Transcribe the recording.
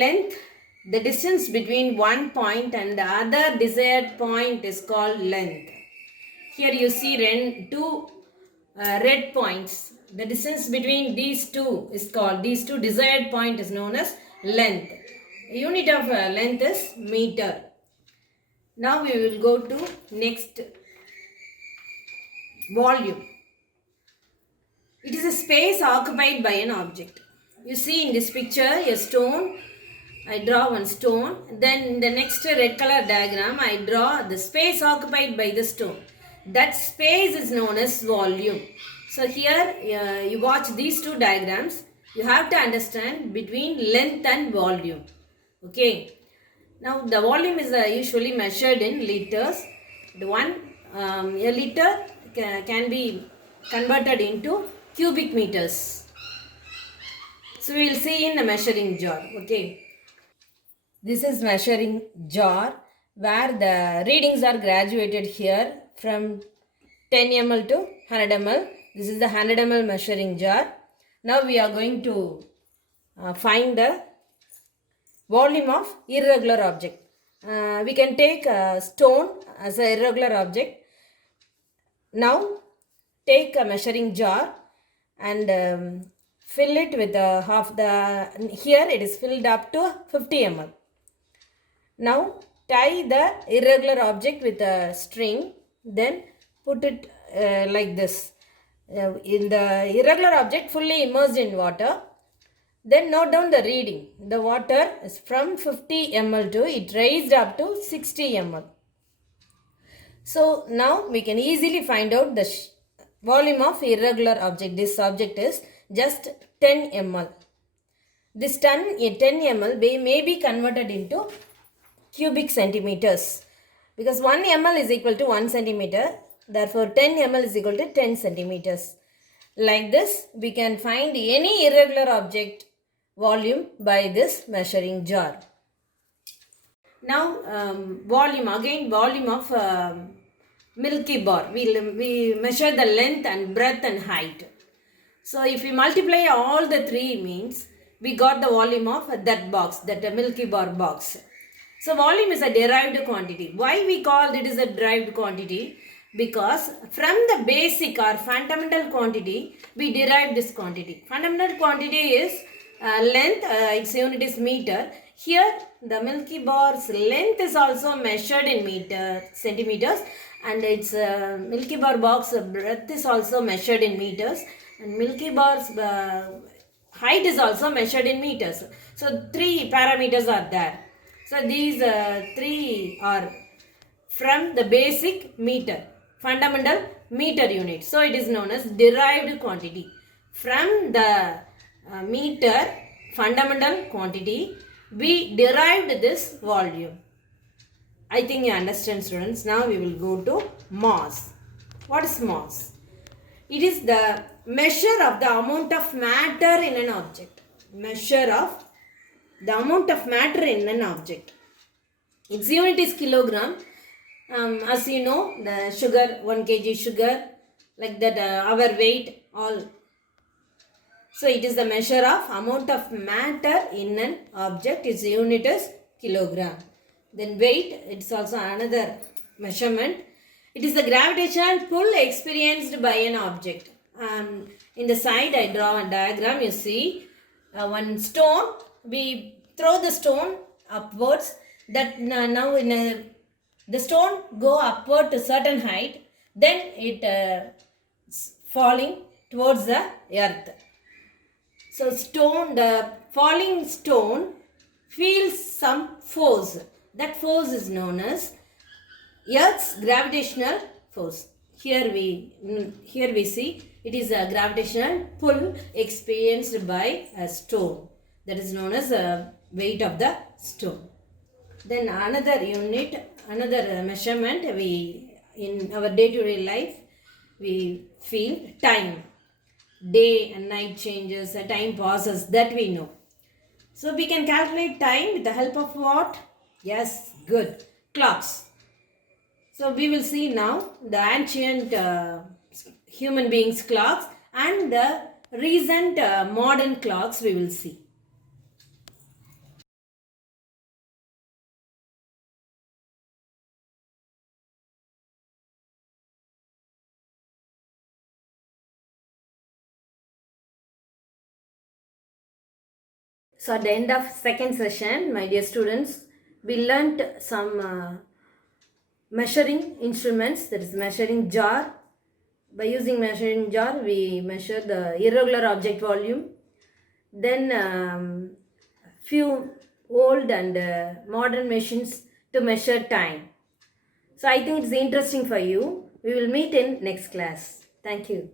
Length, the distance between one point and the other desired point is called length. Here you see two red points. The distance between these two desired point is known as length. Unit of length is meter. Now we will go to next, volume. It is a space occupied by an object. You see in this picture a stone. I draw one stone. Then in the next red color diagram, I draw the space occupied by the stone. That space is known as volume. So here you watch these two diagrams. You have to understand between length and volume. Okay. Now the volume is usually measured in liters. A liter can be converted into cubic meters. So we will see in the measuring jar. Okay. This is measuring jar where the readings are graduated here from 10 ml to 100 ml. This is the 100 ml measuring jar. Now we are going to find the volume of irregular object. We can take a stone as an irregular object. Now take a measuring jar and fill it with here it is filled up to 50 ml. Now tie the irregular object with a string, then put it like this. In the irregular object fully immersed in water. Then note down the reading. The water is from 50 ml to it raised up to 60 ml. So now we can easily find out the volume of irregular object. This object is just 10 ml. This 10 ml may be converted into cubic centimeters because 1 ml is equal to 1 centimeter. Therefore 10 ml is equal to 10 centimeters. Like this we can find any irregular object volume by this measuring jar. Now volume of Milky Bar. We measure the length and breadth and height. So if we multiply all the three means we got the volume of that box, that Milky Bar box. So volume is a derived quantity. Why we call it is a derived quantity? Because from the basic or fundamental quantity we derive this quantity. Fundamental quantity is length, its unit is meter. Here the Milky Bar's length is also measured in centimeters, and its Milky Bar box breadth is also measured in meters, and Milky Bar's height is also measured in meters. So three parameters are there. So these three are from the basic meter, fundamental meter unit. So it is known as derived quantity. From the meter fundamental quantity we derived this volume. I think you understand, students. Now we will go to mass. What is mass? It is the measure of the amount of matter in an object. Measure of the amount of matter in an object. Its unit is kilogram. As you know, the sugar, 1 kg sugar, like that our weight, all. So it is the measure of amount of matter in an object. Its unit is kilogram. Then weight, it's also another measurement. It is the gravitational pull experienced by an object. In the side I draw a diagram. You see one stone. We throw the stone upwards. That now the stone go upward to certain height. Then it falling towards the earth. So the falling stone feels some force. That force is known as Earth's gravitational force. Here we see it is a gravitational pull experienced by a stone. That is known as the weight of the stone. Then another unit, another measurement, in our day-to-day life we feel time. Day and night changes, time passes, that we know. So we can calculate time with the help of what? Yes, good. Clocks. So we will see now the ancient human beings clocks and the recent modern clocks we will see. So at the end of second session, my dear students, we learnt some measuring instruments, that is measuring jar. By using measuring jar, we measure the irregular object volume. Then few old and modern machines to measure time. So I think it's interesting for you. We will meet in next class. Thank you.